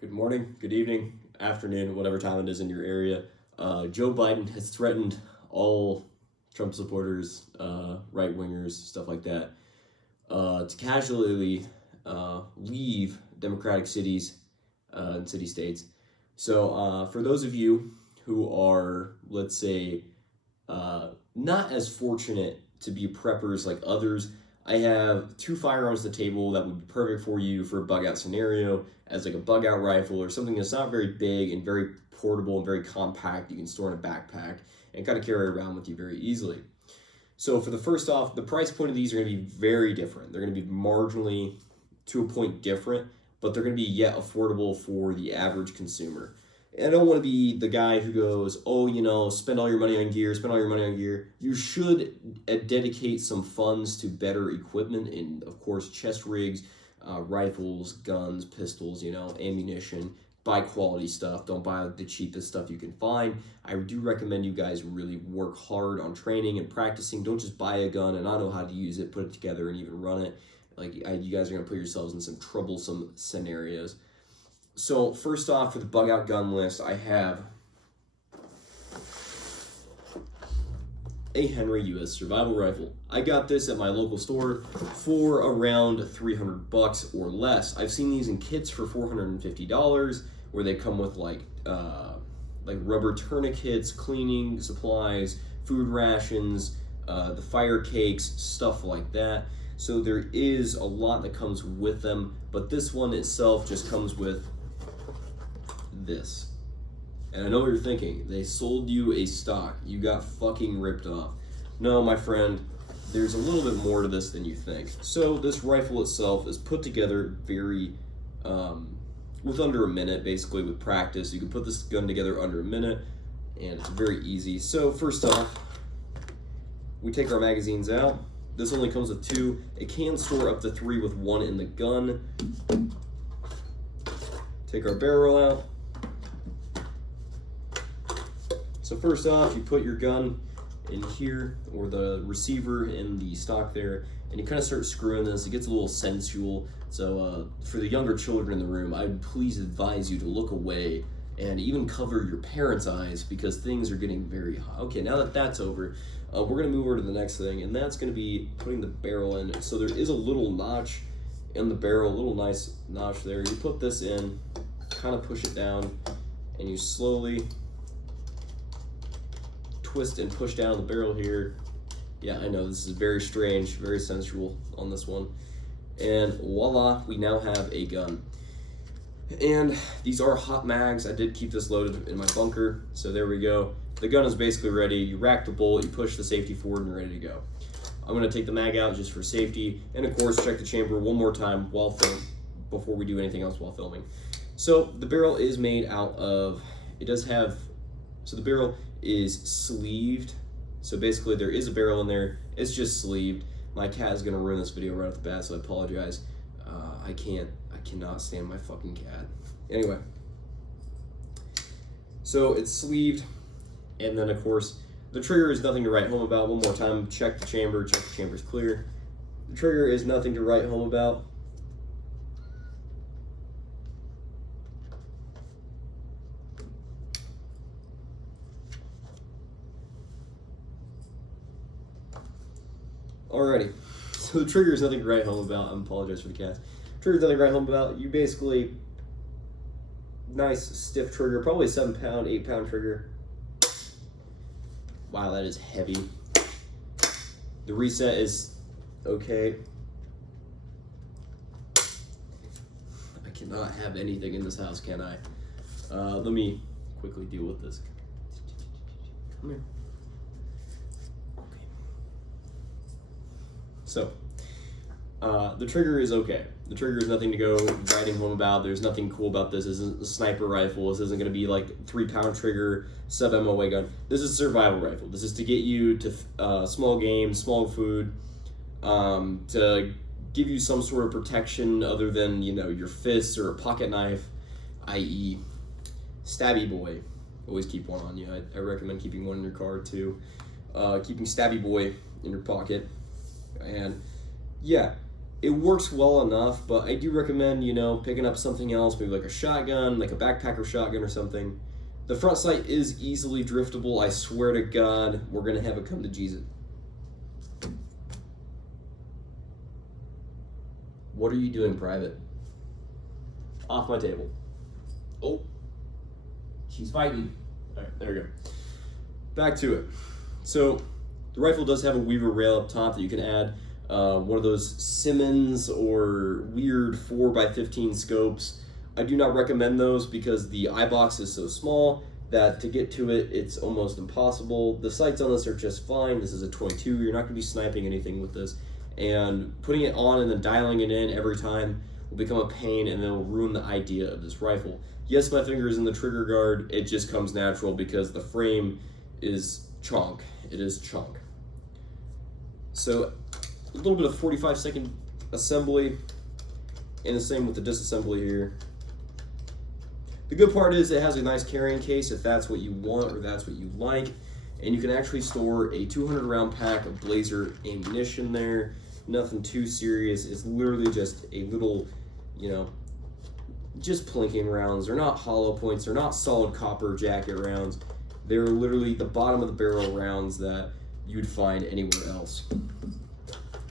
Good morning, good evening, afternoon, whatever time it is in your area. Joe Biden has threatened all Trump supporters, right wingers, stuff like that, to casually leave Democratic cities and city states. So, for those of you who are, let's say, not as fortunate to be preppers like others, I have two firearms on the table that would be perfect for you for a bug out scenario, as like a bug out rifle or something that's not very big and very portable and very compact. You can store in a backpack and kind of carry around with you very easily. So for the first off, the price point of these are going to be very different. They're going to be marginally to a point different, but they're going to be yet affordable for the average consumer. And I don't want to be the guy who goes, oh, spend all your money on gear, spend all your money on gear. You should dedicate some funds to better equipment and, of course, chest rigs, rifles, guns, pistols, ammunition. Buy quality stuff. Don't buy the cheapest stuff you can find. I do recommend you guys really work hard on training and practicing. Don't just buy a gun and not know how to use it, put it together, and even run it. You guys are going to put yourselves in some troublesome scenarios. So first off, for the bug out gun list, I have a Henry U.S. survival rifle. I got this at my local store for around $300 or less. I've seen these in kits for $450, where they come with like rubber tourniquets, cleaning supplies, food rations, the fire cakes, stuff like that. So there is a lot that comes with them, but this one itself just comes with this. And I know what you're thinking. They sold you a stock. You got fucking ripped off. No, my friend, there's a little bit more to this than you think. So this rifle itself is put together very, with under a minute, basically with practice. You can put this gun together under a minute, and it's very easy. So first off, we take our magazines out. This only comes with 2. It can store up to 3 with 1 in the gun. Take our barrel out. So first off, you put your gun in here, or the receiver in the stock there, and you kind of start screwing this. It gets a little sensual. So for the younger children in the room, I'd please advise you to look away and even cover your parents' eyes, because things are getting very hot. Okay, now that that's over, we're going to move over to the next thing, and that's going to be putting the barrel in. So there is a little notch in the barrel, a little nice notch there. You put this in, kind of push it down, and you slowly twist and push down the barrel here. Yeah, I know this is very strange, very sensual on this one. And voila, we now have a gun. And these are hot mags. I did keep this loaded in my bunker, so there we go. The gun is basically ready. You rack the bolt, you push the safety forward, and you're ready to go. I'm going to take the mag out just for safety, and of course check the chamber one more time before we do anything else while filming. So the barrel is made out of, so the barrel is sleeved. So basically there is a barrel in there, it's just sleeved. My cat is gonna ruin this video right off the bat, so I apologize. I cannot stand my fucking cat. Anyway, so it's sleeved, and then of course the trigger is nothing to write home about. One more time, check the chamber's clear. The trigger is nothing to write home about. Alrighty, so the trigger is nothing to write home about. I apologize for the cats. Trigger is nothing to write home about. You basically, nice stiff trigger, probably a 7-pound, 8-pound trigger. Wow, that is heavy. The reset is okay. I cannot have anything in this house, can I? Let me quickly deal with this. Come here. So, the trigger is okay. The trigger is nothing to go writing home about. There's nothing cool about this. This isn't a sniper rifle. This isn't going to be like 3-pound trigger, sub-MOA gun. This is a survival rifle. This is to get you to small game, small food, to give you some sort of protection other than, your fists or a pocket knife, i.e. Stabby Boy. Always keep one on you. I recommend keeping one in your car too. Keeping Stabby Boy in your pocket. And yeah, it works well enough, but I do recommend, picking up something else, maybe like a shotgun, like a backpacker shotgun or something. The front sight is easily driftable. I swear to God, we're going to have it come to Jesus. What are you doing, Private? Off my table. Oh, she's fighting. All right, there we go. Back to it. So the rifle does have a Weaver rail up top that you can add. One of those Simmons or weird 4x15 scopes. I do not recommend those because the eye box is so small that to get to it, it's almost impossible. The sights on this are just fine. This is a 22. You're not going to be sniping anything with this. And putting it on and then dialing it in every time will become a pain, and then will ruin the idea of this rifle. Yes, my finger is in the trigger guard. It just comes natural because the frame is chunk. It is chunk. So a little bit of 45-second assembly, and the same with the disassembly here. The good part is it has a nice carrying case if that's what you want or that's what you like, and you can actually store a 200-round pack of Blazer ammunition there. Nothing too serious. It's literally just a little, just plinking rounds. They're not hollow points. They're not solid copper jacket rounds. They're literally the bottom of the barrel rounds that you'd find anywhere else.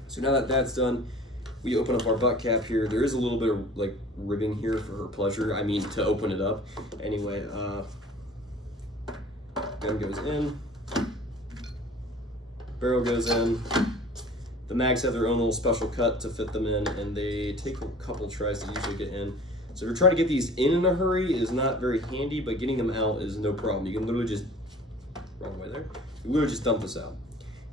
So now that that's done, we open up our butt cap here. There is a little bit of like ribbing here for her pleasure. I mean, to open it up. Anyway, gun goes in. Barrel goes in. The mags have their own little special cut to fit them in, and they take a couple tries to usually get in. So if you're trying to get these in a hurry is not very handy, but getting them out is no problem. You can literally just, wrong way there, you literally just dump this out.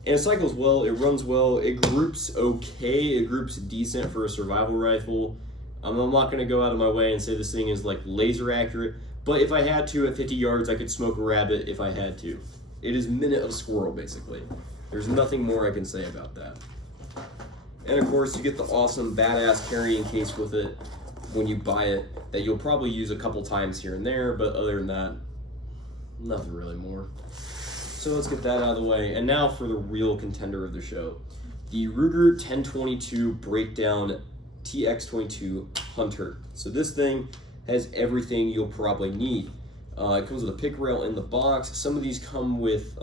And it cycles well, it runs well, it groups okay, it groups decent for a survival rifle. I'm not going to go out of my way and say this thing is like laser accurate, but if I had to at 50 yards, I could smoke a rabbit if I had to. It is minute of squirrel, basically. There's nothing more I can say about that. And of course, you get the awesome badass carrying case with it when you buy it that you'll probably use a couple times here and there, but other than that, nothing really more. So let's get that out of the way. And now for the real contender of the show. The Ruger 1022 Breakdown TX22 Hunter. So this thing has everything you'll probably need. It comes with a pick rail in the box. Some of these come with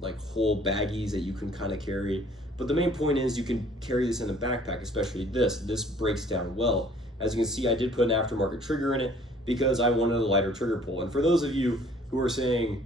like whole baggies that you can kind of carry. But the main point is you can carry this in a backpack, especially this. This breaks down well. As you can see, I did put an aftermarket trigger in it because I wanted a lighter trigger pull. And for those of you who are saying,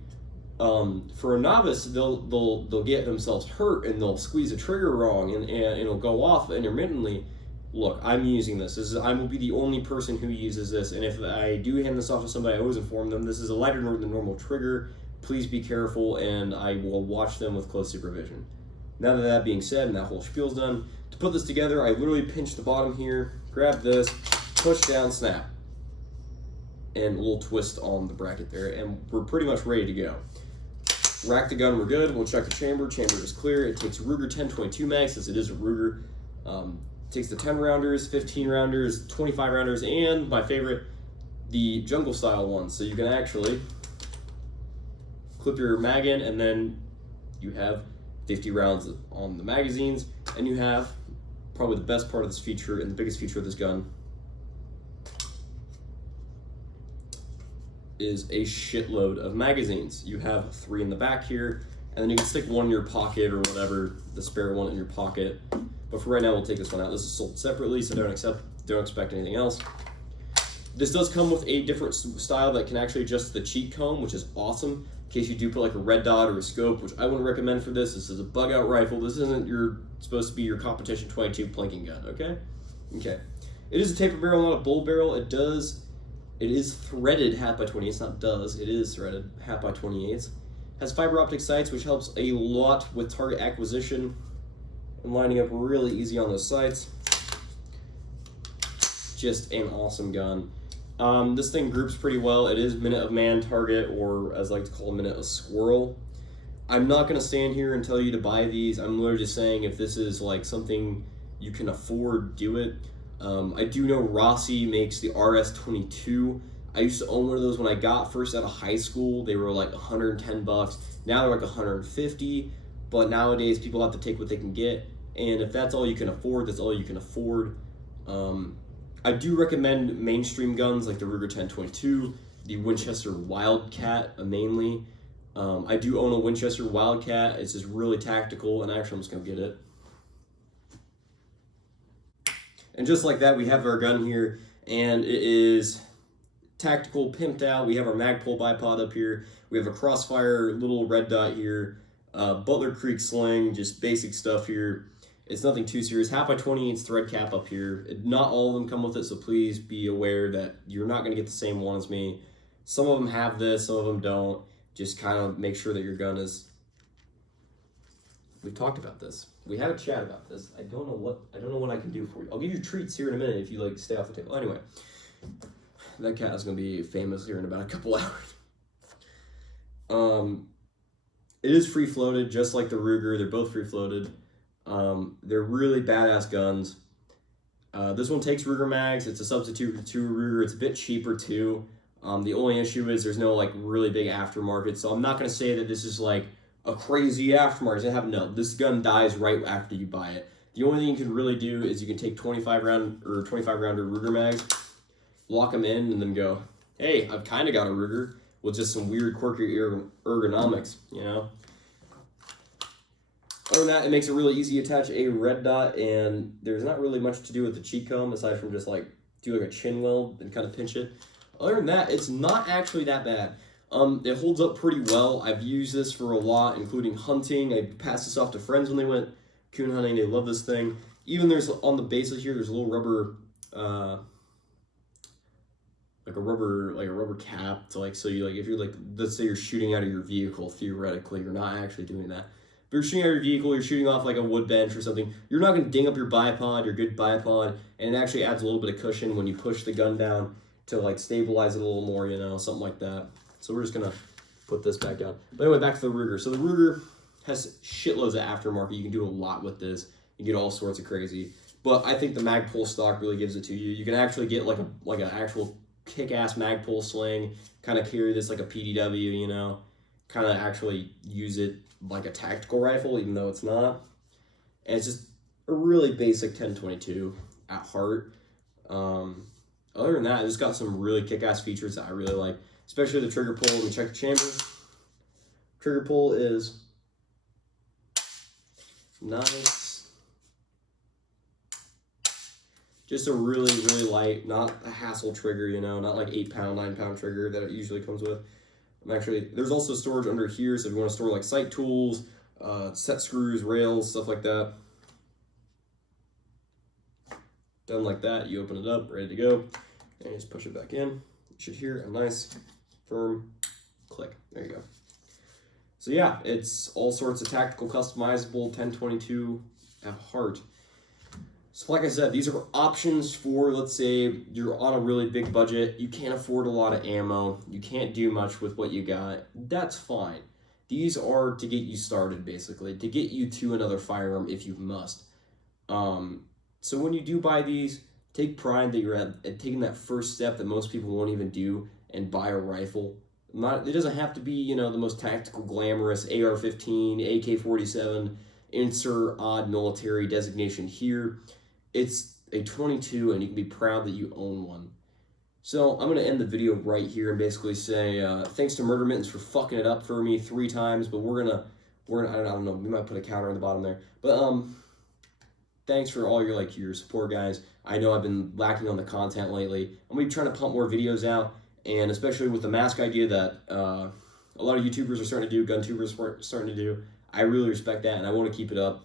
for a novice, they'll get themselves hurt and they'll squeeze a trigger wrong and it'll go off intermittently. Look, I'm using this. I will be the only person who uses this. And if I do hand this off to somebody, I always inform them this is a lighter than normal trigger. Please be careful, and I will watch them with close supervision. Now that being said and that whole spiel's done, to put this together, I literally pinch the bottom here, grab this, push down, snap, and a little twist on the bracket there, and we're pretty much ready to go. Rack the gun, we're good. We'll check the chamber. Chamber is clear. It takes Ruger 1022 mags, since it is a Ruger. Takes the 10 rounders, 15 rounders, 25 rounders, and my favorite, the jungle style ones. So you can actually clip your mag in, and then you have 50 rounds on the magazines, and you have probably the best part of this feature and the biggest feature of this gun is a shitload of magazines. You have 3 in the back here, and then you can stick one in your pocket or whatever, the spare one in your pocket. But for right now, we'll take this one out. This is sold separately, so don't expect anything else. This does come with a different style that can actually adjust the cheek comb, which is awesome. In case you do put like a red dot or a scope, which I wouldn't recommend for this. This is a bug-out rifle. This isn't supposed to be your competition 22 plinking gun, okay? Okay. It is a taper barrel, not a bull barrel. It is threaded half by 28. It's not does. It is threaded half by 28. Has fiber optic sights, which helps a lot with target acquisition and lining up really easy on those sights. Just an awesome gun. This thing groups pretty well. It is minute of man target, or as I like to call a minute of squirrel. I'm not going to stand here and tell you to buy these. I'm literally just saying if this is like something you can afford, do it. I do know Rossi makes the RS-22. I used to own one of those when I got first out of high school. They were like 110 bucks. Now they're like 150, but nowadays people have to take what they can get. And if that's all you can afford, that's all you can afford. I do recommend mainstream guns like the Ruger 1022, the Winchester Wildcat mainly. I do own a Winchester Wildcat. It's just really tactical, and actually I'm just going to get it. And just like that, we have our gun here, and it is tactical, pimped out. We have our Magpul bipod up here. We have a Crossfire little red dot here. Butler Creek sling, just basic stuff here. It's nothing too serious. Half by 28 thread cap up here. Not all of them come with it, so please be aware that you're not going to get the same one as me. Some of them have this, some of them don't. Just kind of make sure that your gun is... We've talked about this. We had a chat about this. I don't know what I can do for you. I'll give you treats here in a minute if you like stay off the table. Anyway, that cat is going to be famous here in about a couple hours. It is free floated, just like the Ruger. They're both free floated. They're really badass guns. This one takes Ruger mags. It's a substitute to Ruger. It's a bit cheaper too. The only issue is there's no like really big aftermarket. So I'm not going to say that this is like a crazy aftermarket. No, this gun dies right after you buy it. The only thing you can really do is you can take 25 rounder Ruger mags, lock them in, and then go, hey, I've kind of got a Ruger with just some weird quirky ergonomics, you know? Other than that, it makes it really easy to attach a red dot, and there's not really much to do with the cheek comb aside from just like do like a chin weld and kind of pinch it. Other than that, it's not actually that bad. It holds up pretty well. I've used this for a lot, including hunting. I passed this off to friends when they went coon hunting. They love this thing. Even there's on the base of here, there's a little rubber, like a rubber cap to like, so you like, if you're like, let's say you're shooting out of your vehicle, theoretically, you're not actually doing that. If you're shooting out of your vehicle, you're shooting off like a wood bench or something, you're not going to ding up your bipod, your good bipod, and it actually adds a little bit of cushion when you push the gun down to like stabilize it a little more, you know, something like that. So we're just going to put this back down. But anyway, back to the Ruger. So the Ruger has shitloads of aftermarket. You can do a lot with this. You get all sorts of crazy. But I think the Magpul stock really gives it to you. You can actually get like an actual kick-ass Magpul sling, kind of carry this like a PDW, you know, kind of actually use it like a tactical rifle, even though it's not. And it's just a really basic 1022 at heart. Other than that, it's got some really kick-ass features that I really like, especially the trigger pull. Let me check the chamber. Trigger pull is nice. Just a really, really light, not a hassle trigger, you know, not like 8-pound, 9-pound trigger that it usually comes with. There's also storage under here, so if you want to store like sight tools, set screws, rails, stuff like that. Done like that, you open it up, ready to go, and you just push it back in. You should hear a nice, firm click. There you go. So yeah, it's all sorts of tactical, customizable 1022 at heart. So like I said, these are options for, let's say, you're on a really big budget, you can't afford a lot of ammo, you can't do much with what you got, that's fine. These are to get you started, basically, to get you to another firearm if you must. So when you do buy these, take pride that you're at taking that first step that most people won't even do and buy a rifle. It doesn't have to be, you know, the most tactical, glamorous AR-15, AK-47, insert odd military designation here. It's a 22, and you can be proud that you own one. So I'm going to end the video right here and basically say thanks to Murder Mittens for fucking it up for me 3 times, but we're gonna I don't know, we might put a counter on the bottom there. But thanks for all your support, guys. I know I've been lacking on the content lately. I'm going to be trying to pump more videos out, and especially with the mask idea that a lot of YouTubers are starting to do, GunTubers are starting to do. I really respect that, and I want to keep it up,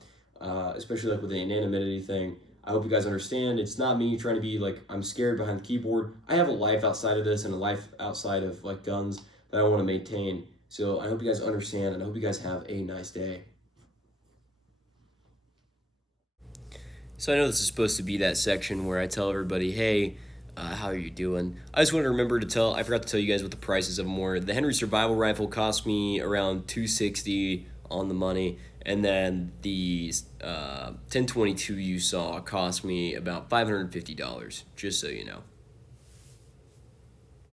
especially like with the anonymity thing. I hope you guys understand. It's not me trying to be like, I'm scared behind the keyboard. I have a life outside of this and a life outside of like guns that I want to maintain. So I hope you guys understand, and I hope you guys have a nice day. So I know this is supposed to be that section where I tell everybody, hey, how are you doing? I just wanted to remember to I forgot to tell you guys what the prices of them were. The Henry Survival Rifle cost me around $260 on the money, and then the 1022 you saw cost me about $550, just so you know.